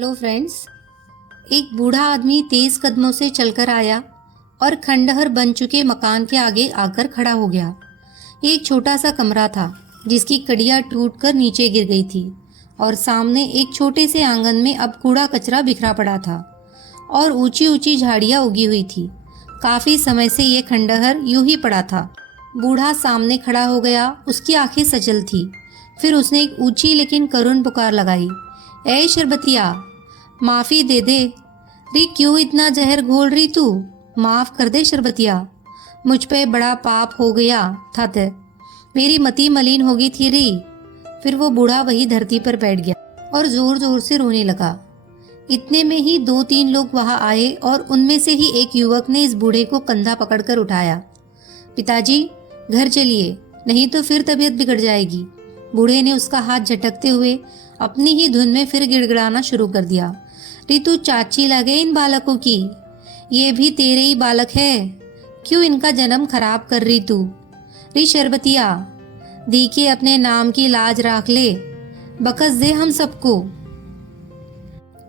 Hello friends. एक बूढ़ा आदमी तेज कदमों से चलकर आया और खंडहर बन चुके मकान के आगे आकर खड़ा हो गया। एक छोटा सा कमरा था जिसकी कड़ियाँ टूटकर नीचे गिर गई थी और सामने एक छोटे से आंगन में अब कूड़ा कचरा बिखरा पड़ा था और ऊंची ऊंची झाड़ियाँ उगी हुई थी। काफी समय से ये खंडहर यूं ही पड़ा था। बूढ़ा सामने खड़ा हो गया, उसकी आंखें सजल थी। फिर उसने एक ऊंची लेकिन करुण पुकार लगाई, ए शरबतिया, माफी दे दे री, क्यों इतना जहर घोल रही तू? माफ कर दे शरबतिया, मुझ पे बड़ा पाप हो गया था, ते मेरी मति मलिन हो गई थी री। फिर वो बूढ़ा वही धरती पर बैठ गया और जोर जोर से रोने लगा। इतने में ही 2-3 लोग वहां आए और उनमें से ही एक युवक ने इस बूढ़े को कंधा पकड़कर उठाया। पिताजी, घर चलिए, नहीं तो फिर तबीयत बिगड़ जाएगी। बूढ़े ने उसका हाथ झटकते हुए अपनी ही धुन में फिर गिड़गिड़ाना शुरू कर दिया। रितु, चाची लगे इन बालकों की, ये भी तेरे ही बालक है, क्यों इनका जन्म खराब कर रही तू? री शरबतिया, दी के अपने नाम की लाज राख ले, बकस दे हम सबको।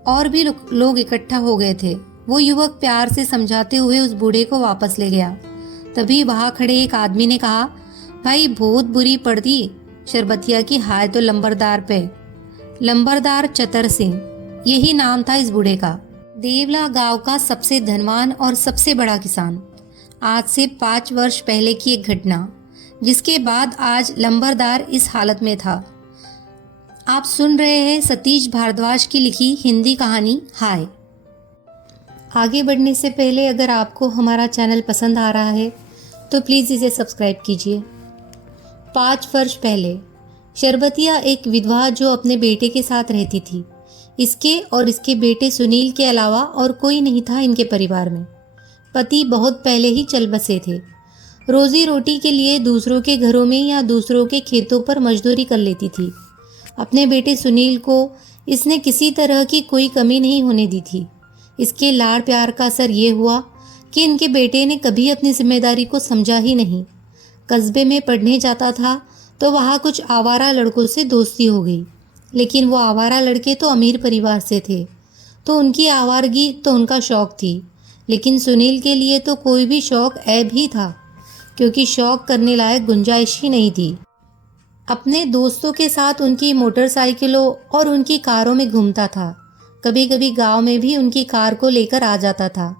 और भी लोग इकट्ठा हो गए थे। वो युवक प्यार से समझाते हुए उस बूढ़े को वापस ले गया। तभी वहां खड़े एक आदमी ने कहा, भाई बहुत बुरी पड़ती शरबतिया की हाय तो लंबरदार पे। लंबरदार चतर सिंह, यही नाम था इस बूढ़े का। देवला गांव का सबसे धनवान और सबसे बड़ा किसान। आज से 5 वर्ष पहले की एक घटना, जिसके बाद आज लंबरदार इस हालत में था। आप सुन रहे हैं सतीश भारद्वाज की लिखी हिंदी कहानी हाय। आगे बढ़ने से पहले अगर आपको हमारा चैनल पसंद आ रहा है तो प्लीज़ इसे सब्सक्राइब कीजिए। 5 वर्ष पहले शरबतिया एक विधवा जो अपने बेटे के साथ रहती थी। इसके और इसके बेटे सुनील के अलावा और कोई नहीं था इनके परिवार में। पति बहुत पहले ही चल बसे थे। रोजी रोटी के लिए दूसरों के घरों में या दूसरों के खेतों पर मजदूरी कर लेती थी। अपने बेटे सुनील को इसने किसी तरह की कोई कमी नहीं होने दी थी। इसके लाड़ प्यार का असर ये हुआ कि इनके बेटे ने कभी अपनी जिम्मेदारी को समझा ही नहीं। कस्बे में पढ़ने जाता था तो वहाँ कुछ आवारा लड़कों से दोस्ती हो गई, लेकिन वो आवारा लड़के तो अमीर परिवार से थे, तो उनकी आवारगी तो उनका शौक थी। लेकिन सुनील के लिए तो कोई भी शौक ऐब ही था, क्योंकि शौक करने लायक गुंजाइश ही नहीं थी। अपने दोस्तों के साथ उनकी मोटरसाइकिलों और उनकी कारों में घूमता था। कभी कभी गांव में भी उनकी कार को लेकर आ जाता था।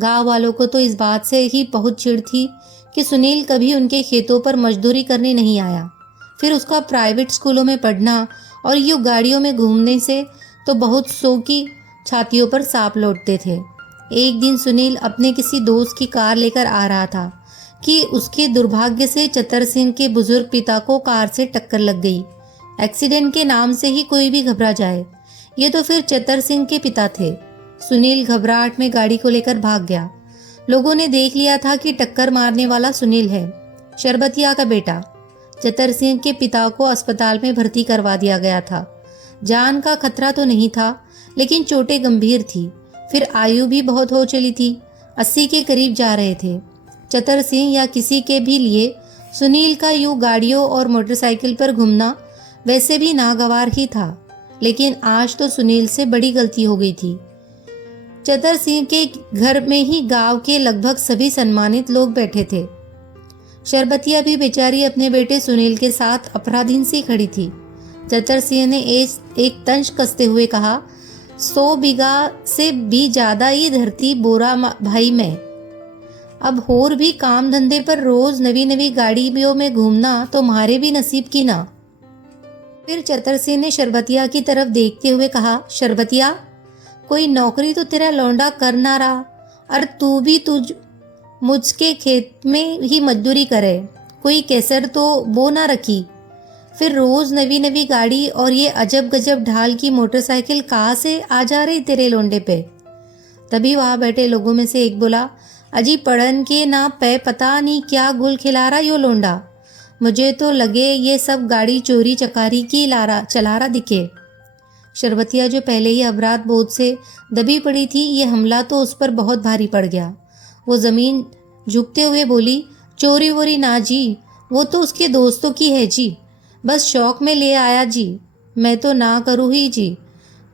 गांव वालों को तो इस बात से ही बहुत चिढ़ थी कि सुनील कभी उनके खेतों पर मजदूरी करने नहीं आया। फिर उसका प्राइवेट स्कूलों में पढ़ना और यूँ गाड़ियों में घूमने से तो बहुत सौ की छातियों पर सांप लौटते थे। एक दिन सुनील अपने किसी दोस्त की कार लेकर आ रहा था कि उसके दुर्भाग्य से चतर सिंह के बुजुर्ग पिता को कार से टक्कर लग गई। एक्सीडेंट के नाम से ही कोई भी घबरा जाए, ये तो फिर चतर सिंह के पिता थे। सुनील घबराहट में गाड़ी को लेकर भाग गया। लोगों ने देख लिया था कि टक्कर मारने वाला सुनील है, शरबतिया का बेटा। चतर सिंह के पिता को अस्पताल में भर्ती करवा दिया गया था। जान का खतरा तो नहीं था, लेकिन चोटें गंभीर थी। फिर आयु भी बहुत हो चली थी, 80 के करीब जा रहे थे। चतर सिंह या किसी के भी लिए सुनील का यूं गाड़ियों और मोटरसाइकिल पर घूमना वैसे भी नागवार ही था, लेकिन आज तो सुनील से बड़ी गलती हो गई थी। चतर सिंह के घर में ही गांव के लगभग सभी सम्मानित लोग बैठे थे। शरबतिया भी बेचारी अपने बेटे सुनील के साथ अपराधीन सी खड़ी थी। चतर सिंह ने एक तंज कसते हुए कहा, 100 बीघा से भी ज्यादा ही धरती बोरा भाई में। अब और भी काम धंधे पर रोज नवी नवी गाड़ियों में घूमना तुम्हारे भी नसीब की ना। फिर चतर सिंह ने शरबतिया की तरफ देखते हुए कहा, शरबतिया, कोई नौकरी तो तेरा लौंडा कर ना रहा, और तू भी मुझके खेत में ही मजदूरी करे, कोई कैसर तो बो ना रखी। फिर रोज नवी नवी गाड़ी और ये अजब गजब ढाल की मोटरसाइकिल कहाँ से आ जा रही तेरे लोंडे पे? तभी वहां बैठे लोगों में से एक बोला, अजी पढ़न के ना पे पता नहीं क्या गुल खिला रहा यो लोंडा, मुझे तो लगे ये सब गाड़ी चोरी चकारी की चला रहा दिखे। शरबतिया जो पहले ही अपराध बोध से दबी पड़ी थी, ये हमला तो उस पर बहुत भारी पड़ गया। वो जमीन झुकते हुए बोली, चोरी वोरी ना जी, वो तो उसके दोस्तों की है जी, बस शौक में ले आया जी, मैं तो ना करूँ ही जी,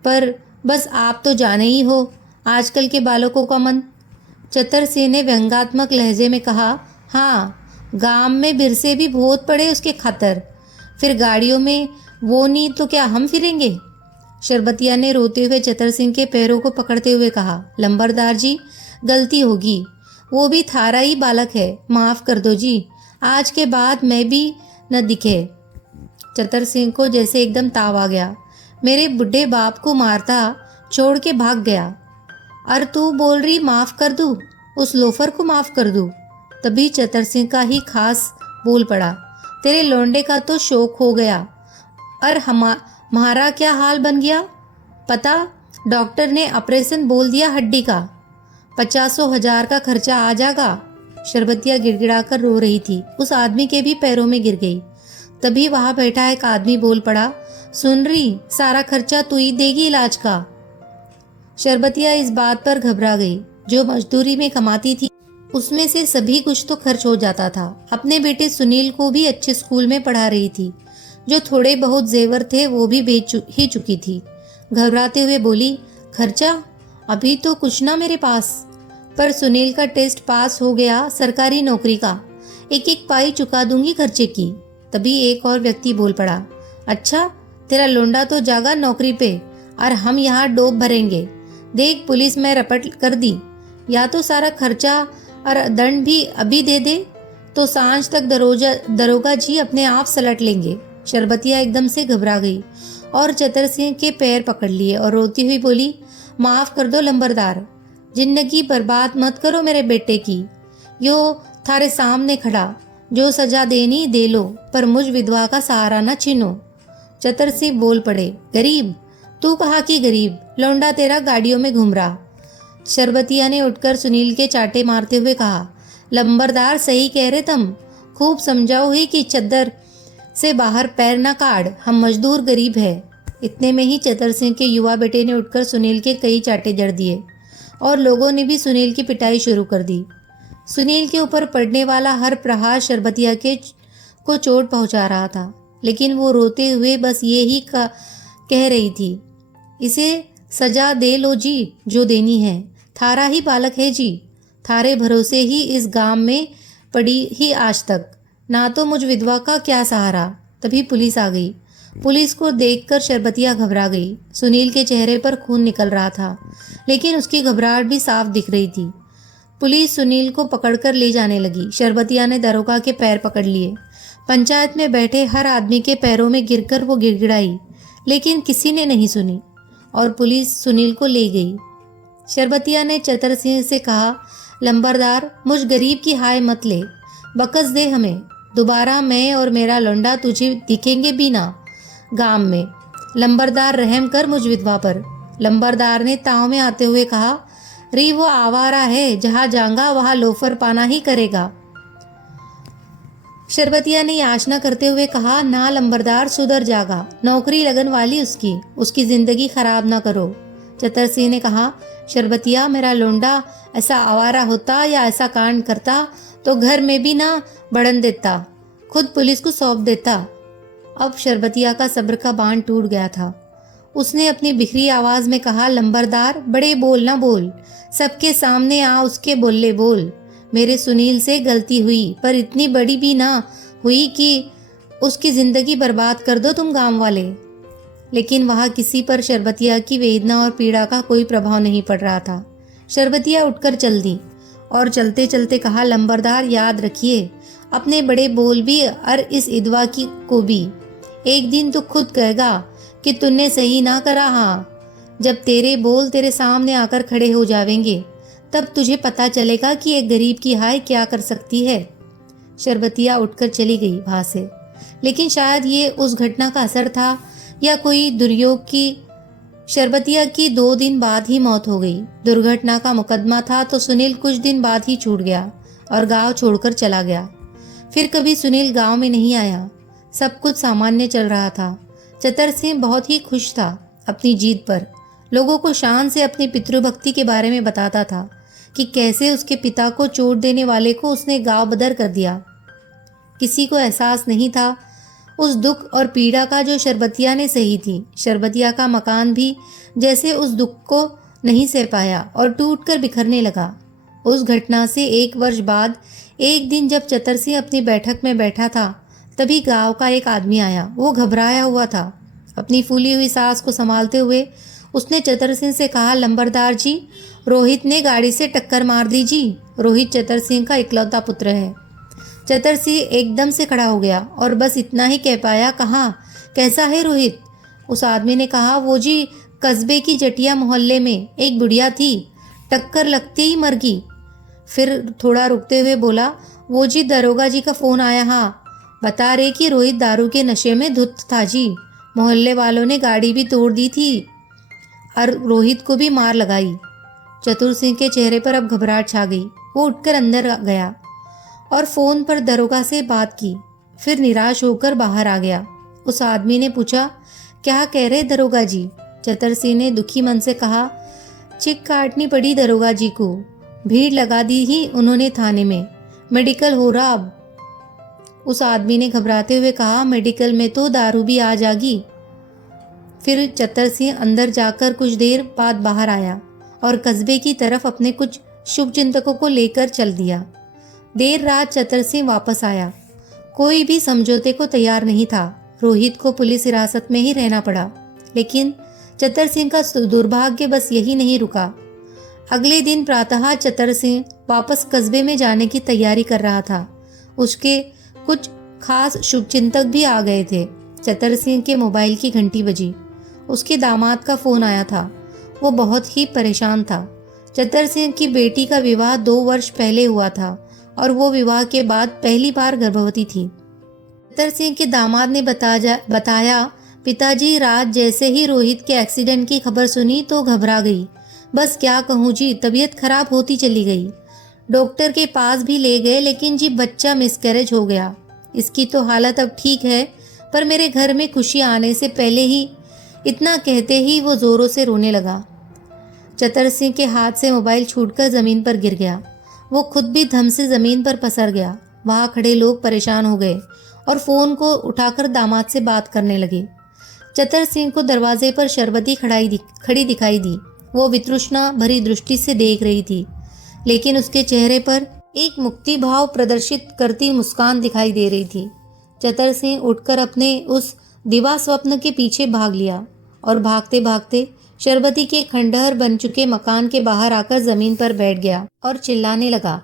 पर बस आप तो जाने ही हो आजकल के बालकों का मन। चतर सिंह ने व्यंग्यात्मक लहजे में कहा। हाँ, गांव में बिरसे भी बहुत पड़े उसके खातर। फिर गाड़ियों में वो नहीं तो क्या हम फिरेंगे। शरबतिया ने रोते हुए चतर सिंह के पैरों को पकड़ते हुए कहा, लंबरदार जी, गलती होगी, वो भी थारा ही बालक है, माफ कर दो जी, आज के बाद मैं भी न दिखे। चतर सिंह को जैसे एकदम ताव आ गया। मेरे बुढ़े बाप को मारता छोड़ के भाग गया, और तू बोल रही माफ कर दूं, उस लोफर को माफ कर दूं। तभी चतर सिंह का ही खास बोल पड़ा, तेरे लौंडे का तो शौक हो गया, और हमारा क्या हाल बन गया पता। डॉक्टर ने ऑपरेशन बोल दिया हड्डी का, 50,000 का खर्चा आ जाएगा। शरबतिया गिड़गिड़ाकर रो रही थी। उस आदमी के भी पैरों में गिर गई। तभी वहां बैठा एक आदमी बोल पड़ा, सुन रही, सारा खर्चा तू ही देगी इलाज का। शरबतिया इस बात पर घबरा गई। जो मजदूरी में कमाती थी उसमें से सभी कुछ तो खर्च हो जाता था। अपने बेटे सुनील को भी अच्छे स्कूल में पढ़ा रही थी। जो थोड़े बहुत जेवर थे वो भी बेच ही चुकी थी। घबराते हुए बोली, खर्चा अभी तो कुछ ना मेरे पास, पर सुनील का टेस्ट पास हो गया सरकारी नौकरी का, एक एक पाई चुका दूंगी खर्चे की। तभी एक और व्यक्ति बोल पड़ा, अच्छा, तेरा लोंडा तो जागा नौकरी पे और हम यहाँ डोब भरेंगे। देख, पुलिस में रपट कर दी, या तो सारा खर्चा और दंड भी अभी दे दे तो सांझ तक दरोगा जी अपने आप सलट लेंगे। शरबतिया एकदम से घबरा गई और चतर सिंह के पैर पकड़ लिए और रोती हुई बोली, माफ कर दो लंबरदार, जिंदगी बर्बाद मत करो मेरे बेटे की। यो थारे सामने खड़ा, जो सजा देनी दे लो, पर मुझ विधवा का सहारा न छीनो। चतर सिंह बोल पड़े, गरीब, तू कहा कि गरीब, लौंडा तेरा गाड़ियों में घूम रहा। शरबतिया ने उठकर सुनील के चाटे मारते हुए कहा, लंबरदार सही कह रहे तुम, खूब समझाओ ही कि चद्दर से बाहर पैर न काढ़, हम मजदूर गरीब है। इतने में ही चतर सिंह के युवा बेटे ने उठकर सुनील के कई चाटे जड़ दिए और लोगों ने भी सुनील की पिटाई शुरू कर दी। सुनील के ऊपर पड़ने वाला हर प्रहार शरबतिया को चोट पहुंचा रहा था, लेकिन वो रोते हुए बस ये ही कह रही थी, इसे सजा दे लो जी, जो देनी है, थारा ही बालक है जी, थारे भरोसे ही इस गांव में पड़ी ही आज तक, ना तो मुझ विधवा का क्या सहारा। तभी पुलिस आ गई। पुलिस को देखकर शरबतिया घबरा गई। सुनील के चेहरे पर खून निकल रहा था, लेकिन उसकी घबराहट भी साफ दिख रही थी। पुलिस सुनील को पकड़कर ले जाने लगी। शरबतिया ने दरोगा के पैर पकड़ लिए। पंचायत में बैठे हर आदमी के पैरों में गिरकर वो गिड़गिड़ाई, लेकिन किसी ने नहीं सुनी और पुलिस सुनील को ले गई। शरबतिया ने चतर सिंह से कहा, लंबरदार, मुझ गरीब की हाय मत ले, बकस दे हमें, दोबारा मैं और मेरा लौंडा तुझे दिखेंगे भी ना गांव में। लंबरदार, रहम कर मुझ विधवा पर। लंबरदार ने ताव में आते हुए कहा, री वो आवारा है, जहां जाऊंगा वहां लोफर पाना ही करेगा। शरबतिया ने याचना करते हुए कहा, ना लंबरदार, सुधर जागा, नौकरी लगन वाली उसकी जिंदगी खराब ना करो। चतर सिंह ने कहा, शरबतिया, मेरा लोंडा ऐसा आवारा होता या ऐसा कांड करता तो घर में भी ना बढ़न देता, खुद पुलिस को सौंप देता। अब शरबतिया का सब्र का बांध टूट गया था। उसने अपनी बिखरी आवाज में कहा, लंबरदार, बड़े बोल ना बोल, सबके सामने आ उसके बोले बोल। मेरे सुनील से गलती हुई, पर इतनी बड़ी भी ना हुई कि उसकी जिंदगी बर्बाद कर दो तुम गांव वाले। लेकिन वहां किसी पर शरबतिया की वेदना और पीड़ा का कोई प्रभाव नहीं पड़ रहा था। शरबतिया उठकर चल दी और चलते चलते कहा, लंबरदार, याद रखिए अपने बड़े बोल भी और इस इदवा की को भी। एक दिन तो खुद कहेगा कि तूने सही ना करा। हाँ, जब तेरे बोल तेरे सामने आकर खड़े हो जावेंगे, तब तुझे पता चलेगा कि एक गरीब की हाय क्या कर सकती है। शरबतिया उठकर चली गई वहां से, लेकिन शायद ये उस घटना का असर था या कोई दुर्योग की। शरबतिया की 2 दिन बाद ही मौत हो गई। दुर्घटना का मुकदमा था तो सुनील कुछ दिन बाद ही छूट गया और गांव छोड़कर चला गया। फिर कभी सुनील गांव में नहीं आया। सब कुछ सामान्य चल रहा था। चतर सिंह बहुत ही खुश था अपनी जीत पर। लोगों को शान से अपनी पितृभक्ति के बारे में बताता था कि कैसे उसके पिता को चोट देने वाले को उसने गांव बदर कर दिया। किसी को एहसास नहीं था उस दुख और पीड़ा का जो शरबतिया ने सही थी। शरबतिया का मकान भी जैसे उस दुख को नहीं सह पाया और टूटकर बिखरने लगा। उस घटना से 1 वर्ष बाद एक दिन जब चतर सिंह अपनी बैठक में बैठा था, तभी गांव का एक आदमी आया। वो घबराया हुआ था। अपनी फूली हुई सांस को संभालते हुए उसने चतर सिंह से कहा, लंबरदार जी, रोहित ने गाड़ी से टक्कर मार दी जी। रोहित चतर सिंह का इकलौता पुत्र है। चतर सिंह एकदम से खड़ा हो गया और बस इतना ही कह पाया, कहाँ, कैसा है रोहित? उस आदमी ने कहा, वो जी कस्बे की जटिया मोहल्ले में एक बुढ़िया थी, टक्कर लगते ही मर गई। फिर थोड़ा रुकते हुए बोला, वो जी दरोगा जी का फ़ोन आया, हाँ, बता रहे कि रोहित दारू के नशे में धुत था जी। मोहल्ले वालों ने गाड़ी भी तोड़ दी थी और रोहित को भी मार लगाई। चतुर सिंह के चेहरे पर अब घबराहट छा गई। वो उठकर अंदर गया और फ़ोन पर दरोगा से बात की। फिर निराश होकर बाहर आ गया। उस आदमी ने पूछा, क्या कह रहे दरोगा जी? चतर सिंह ने दुखी मन से कहा, चिक काटनी पड़ी दरोगा जी को, भीड़ लगा दी ही उन्होंने थाने में, मेडिकल हो रहा अब। उस आदमी ने घबराते हुए कहा, मेडिकल में तो दारू भी आ जाएगी। फिर चतर सिंह अंदर जाकर कुछ देर बाद बाहर आया और कस्बे की तरफ अपने कुछ शुभचिंतकों को लेकर चल दिया। देर रात चतर सिंह वापस आया। कोई भी समझौते को तैयार नहीं था। रोहित को पुलिस हिरासत में ही रहना पड़ा। लेकिन चतर सिंह का दुर्भाग्य बस यही नहीं रुका। अगले दिन प्रातः चतर सिंह वापस कस्बे में जाने की तैयारी कर रहा था। उसके कुछ खास शुभचिंतक भी आ गए थे। चतर सिंह के मोबाइल की घंटी बजी। उसके दामाद का फोन आया था। वो बहुत ही परेशान था। चतर सिंह की बेटी का विवाह 2 वर्ष पहले हुआ था और वो विवाह के बाद पहली बार गर्भवती थी। चतर सिंह के दामाद ने बताया, पिताजी, रात जैसे ही रोहित के एक्सीडेंट की खबर सुनी तो घबरा गई। बस क्या कहूँ जी, तबीयत खराब होती चली गई। डॉक्टर के पास भी ले गए, लेकिन जी बच्चा मिसकैरेज हो गया। इसकी तो हालत अब ठीक है, पर मेरे घर में खुशी आने से पहले ही, इतना कहते ही वो जोरों से रोने लगा। चतर सिंह के हाथ से मोबाइल छूटकर जमीन पर गिर गया। वो खुद भी धम से जमीन पर पसर गया। वहाँ खड़े लोग परेशान हो गए और फोन को उठाकर दामाद से बात करने लगे। चतर सिंह को दरवाजे पर शरबती खड़ी दिखाई दी। वो वितृष्णा भरी दृष्टि से देख रही थी, लेकिन उसके चेहरे पर एक मुक्ति भाव प्रदर्शित करती मुस्कान दिखाई दे रही थी। चतर सिंह उठकर अपने उस दिवा स्वप्न के पीछे भाग लिया और भागते भागते शरबती के खंडहर बन चुके मकान के बाहर आकर जमीन पर बैठ गया और चिल्लाने लगा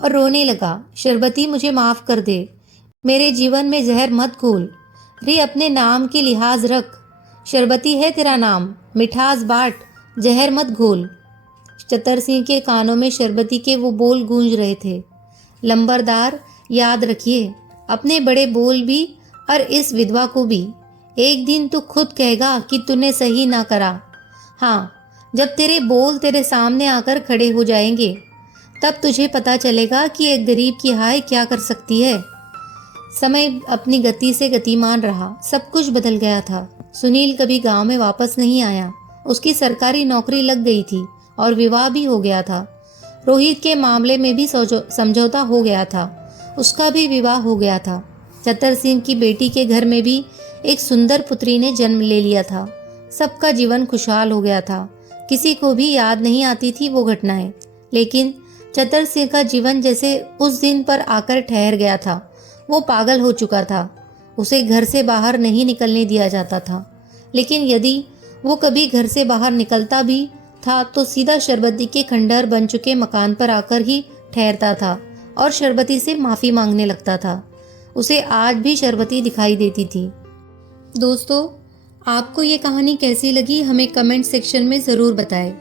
और रोने लगा, शरबती, मुझे माफ कर दे, मेरे जीवन में जहर मत घोल रे, अपने नाम की लिहाज रख। शरबती है तेरा नाम, मिठास बाट, जहर मत घोल। चतर सिंह के कानों में शरबती के वो बोल गूंज रहे थे, लंबरदार, याद रखिए अपने बड़े बोल भी और इस विधवा को भी। एक दिन तू खुद कहेगा कि तूने सही ना करा। हाँ, जब तेरे बोल तेरे सामने आकर खड़े हो जाएंगे, तब तुझे पता चलेगा कि एक गरीब की हाय क्या कर सकती है। समय अपनी गति से गतिमान रहा। सब कुछ बदल गया था। सुनील कभी गांव में वापस नहीं आया। उसकी सरकारी नौकरी लग गई थी और विवाह भी हो गया था। रोहित के मामले में भी समझौता हो गया था। उसका भी विवाह हो गया था। चतर सिंह की बेटी के घर में भी एक सुंदर पुत्री ने जन्म ले लिया था। सबका जीवन खुशहाल हो गया था। किसी को भी याद नहीं आती थी वो घटनाएं, लेकिन चतर सिंह का जीवन जैसे उस दिन पर आकर ठहर गया था। वो पागल हो चुका था। उसे घर से बाहर नहीं निकलने दिया जाता था, लेकिन यदि वो कभी घर से बाहर निकलता भी था तो सीधा शरबती के खंडहर बन चुके मकान पर आकर ही ठहरता था और शरबती से माफ़ी मांगने लगता था। उसे आज भी शरबती दिखाई देती थी। दोस्तों, आपको ये कहानी कैसी लगी हमें कमेंट सेक्शन में ज़रूर बताएं।